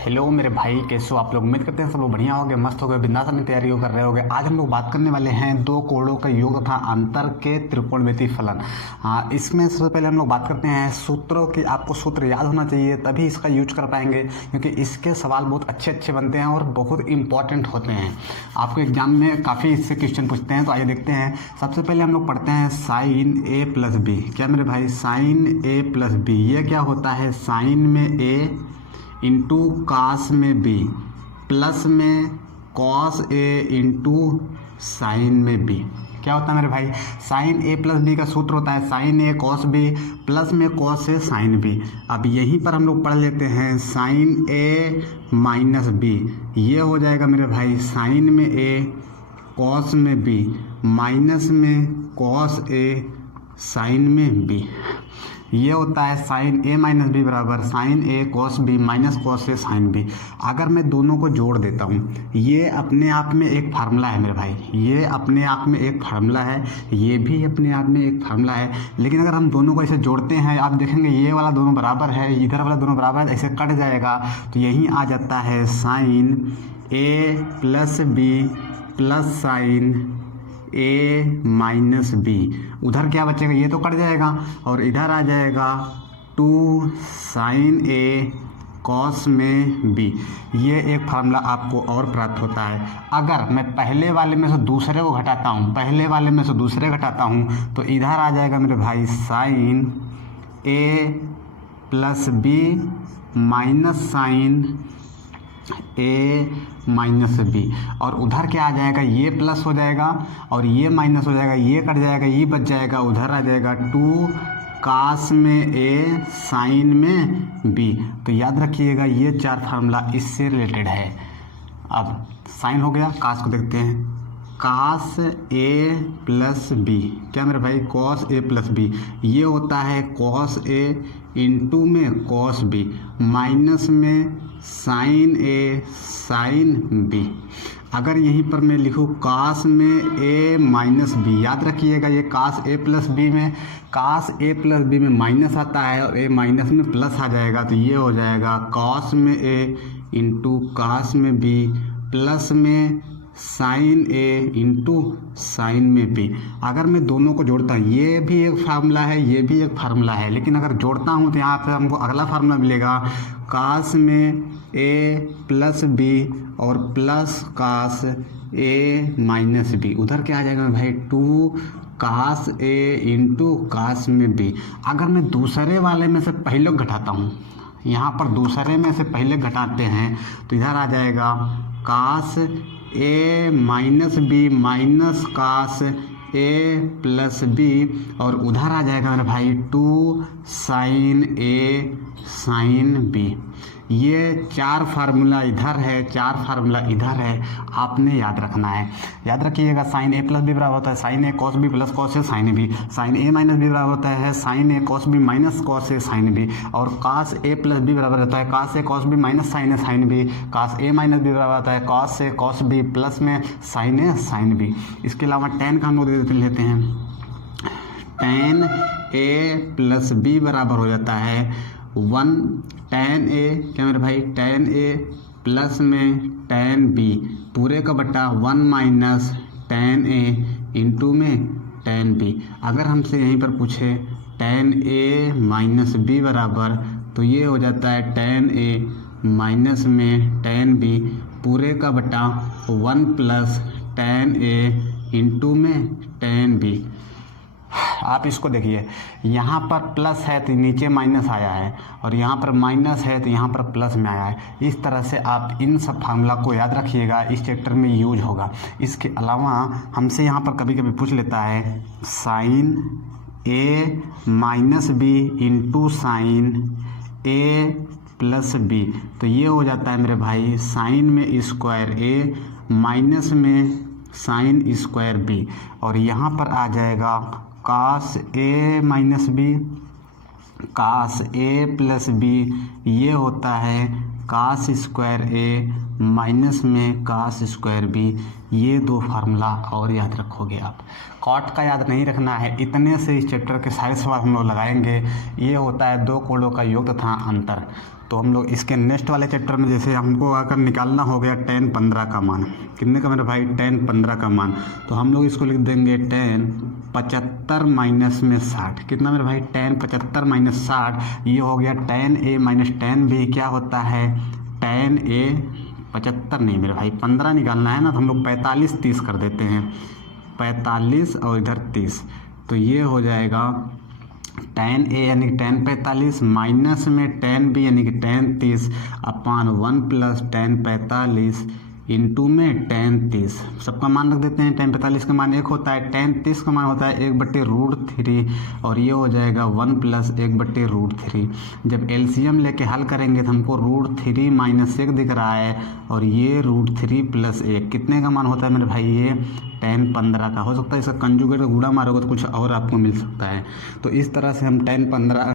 Hello मेरे भाई, कैसे हो आप लोग। उम्मीद करते हैं सब लोग बढ़िया होंगे, मस्त होंगे, बिंदास अपनी तैयारी कर रहे होंगे। आज हम लोग बात करने वाले हैं दो कोणों का योग तथा अंतर के त्रिकोणमितीय फलन। हाँ, इसमें सबसे पहले हम लोग बात करते हैं सूत्रों की। आपको सूत्र याद होना चाहिए, तभी इसका यूज कर पाएंगे, क्योंकि इसके सवाल बहुत अच्छे अच्छे बनते हैं और बहुत इंपॉर्टेंट होते हैं। आपको एग्जाम में काफ़ी इससे क्वेश्चन पूछते हैं। तो आइए देखते हैं। सबसे पहले हम लोग पढ़ते हैं साइन ए प्लस बी। क्या मेरे भाई, साइन ए प्लस बी ये क्या होता है? साइन में ए इंटू कास में बी प्लस में कॉस ए इंटू साइन में बी। क्या होता है मेरे भाई? साइन ए प्लस बी का सूत्र होता है साइन ए कॉस बी प्लस में कॉस ए साइन बी। अब यहीं पर हम लोग पढ़ लेते हैं साइन ए माइनस बी। ये हो जाएगा मेरे भाई साइन में ए कॉस में बी माइनस में कॉस ए साइन में बी। ये होता है साइन ए माइनस बी बराबर sign A cos B minus cos A sine B. अगर मैं दोनों को जोड़ देता हूँ, ये अपने आप में एक फार्मूला है मेरे भाई, ये अपने आप में एक फार्मूला है, ये भी अपने आप में एक फार्मूला है। लेकिन अगर हम दोनों को ऐसे जोड़ते हैं, आप देखेंगे ये वाला दोनों बराबर है, इधर वाला दोनों बराबर है, ऐसे कट जाएगा तो यहीं आ जाता है साइन ए प्लस बी प्लस साइन ए माइनस बी। उधर क्या बचेगा? ये तो कट जाएगा और इधर आ जाएगा 2 साइन ए कॉस में बी। ये एक फार्मूला आपको और प्राप्त होता है। अगर मैं पहले वाले में से दूसरे को घटाता हूँ, पहले वाले में से दूसरे घटाता हूँ, तो इधर आ जाएगा मेरे भाई साइन ए प्लस बी माइनस साइन ए माइनस बी। और उधर क्या आ जाएगा? ये प्लस हो जाएगा और ये माइनस हो जाएगा, ये कट जाएगा, ये बच जाएगा, उधर आ जाएगा 2 कास में ए साइन में बी। तो याद रखिएगा ये 4 फार्मूला इससे रिलेटेड है। अब साइन हो गया, कास को देखते हैं। कास ए प्लस बी, क्या मेरे भाई? Cos A plus B. ये होता है कॉस ए इंटू में कॉस बी माइनस में साइन ए साइन बी। अगर यहीं पर मैं लिखूँ कास में ए माइनस बी, याद रखिएगा ये कास ए प्लस बी में, कास ए प्लस बी में माइनस आता है और ए माइनस में प्लस आ जाएगा, तो ये हो जाएगा कॉस में ए इंटू कास में बी प्लस में साइन ए इंटू साइन में बी। अगर मैं दोनों को जोड़ता हूँ, ये भी एक फार्मूला है, ये भी एक फार्मूला है, लेकिन अगर जोड़ता हूँ तो यहाँ पर हमको अगला फार्मूला मिलेगा कास में ए प्लस बी और प्लस कास ए माइनस बी। उधर क्या आ जाएगा भाई? 2 कास ए इंटू कास में बी। अगर मैं दूसरे वाले में से पहले घटाता हूँ, यहाँ पर दूसरे में से पहले घटाते हैं, तो इधर आ जाएगा कास ए माइनस बी माइनस कास ए प्लस बी और उधर आ जाएगा मेरे भाई 2 साइन ए साइन बी। ये 4 फार्मूला इधर है, 4 फार्मूला इधर है, आपने याद रखना है। याद रखिएगा साइन ए प्लस बी बराबर होता है sign A cos B plus cos A sine B. Sign A minus B बराबर होता है sign A cos B minus cos A sine B. और कास ए प्लस बी बराबर होता है कास ए कॉस बी माइनस साइन ए साइन बी। कास ए माइनस बी बराबर होता है cos A cos B plus में साइन ए साइन बी। इसके अलावा टेन का हम लोग लेते हैं। टेन ए प्लस बी बराबर हो जाता है 1 टेन ए, क्या मेरे भाई? टेन ए प्लस में टेन बी पूरे का बटा 1 माइनस टेन ए इंटू में टेन बी। अगर हमसे यहीं पर पूछे टेन ए माइनस बी बराबर, तो ये हो जाता है टेन ए माइनस में टेन बी पूरे का बटा 1 प्लस टेन ए इंटू में टेन बी। आप इसको देखिए, यहाँ पर प्लस है तो नीचे माइनस आया है, और यहाँ पर माइनस है तो यहाँ पर प्लस में आया है। इस तरह से आप इन सब फार्मूला को याद रखिएगा, इस चैप्टर में यूज होगा। इसके अलावा हमसे यहाँ पर कभी कभी पूछ लेता है साइन ए माइनस बी इंटू साइन ए प्लस बी। तो ये हो जाता है मेरे भाई साइन में स्क्वायर ए माइनस में साइन स्क्वायर बी। और यहाँ पर आ जाएगा कास ए माइनस बी कास ए प्लस बी। ये होता है कास स्क्वायर ए माइनस में कास स्क्वायर बी, ये दो फार्मूला और याद रखोगे आप। कॉट का याद नहीं रखना है, इतने से इस चैप्टर के सारे सवाल हम लोग लगाएंगे। ये होता है दो कोणों का योग तथा अंतर। तो हम लोग इसके नेक्स्ट वाले चैप्टर में जैसे हमको अगर निकालना हो गया tan 15 का मान, कितने का मेरे भाई tan 15 का मान, तो हम लोग इसको लिख देंगे tan 75 माइनस में 60। कितना मेरे भाई tan 75 माइनस 60, ये हो गया tan a minus tan b, क्या होता है tan a 75 नहीं मेरे भाई 15 निकालना है ना, तो हम लोग 45 30 कर देते हैं, 45 और इधर 30, तो ये हो जाएगा tan a यानी कि tan 45 माइनस में tan b यानी कि tan 30 अपान 1 प्लस tan 45 इंटू में tan 30। सबका मान रख देते हैं। tan 45 का मान 1 होता है, tan 30 का मान होता है 1/√3 और ये हो जाएगा 1 प्लस 1/√3। जब एलसीएम लेके हल करेंगे तो हमको √3 माइनस 1 दिख रहा है और ये √3 प्लस 1 कितने का मान होता है मेरे भाई, ये tan 15 का। हो सकता है इसका कंजुगेट गुणा मारोगे तो कुछ और आपको मिल सकता है। तो इस तरह से हम tan 15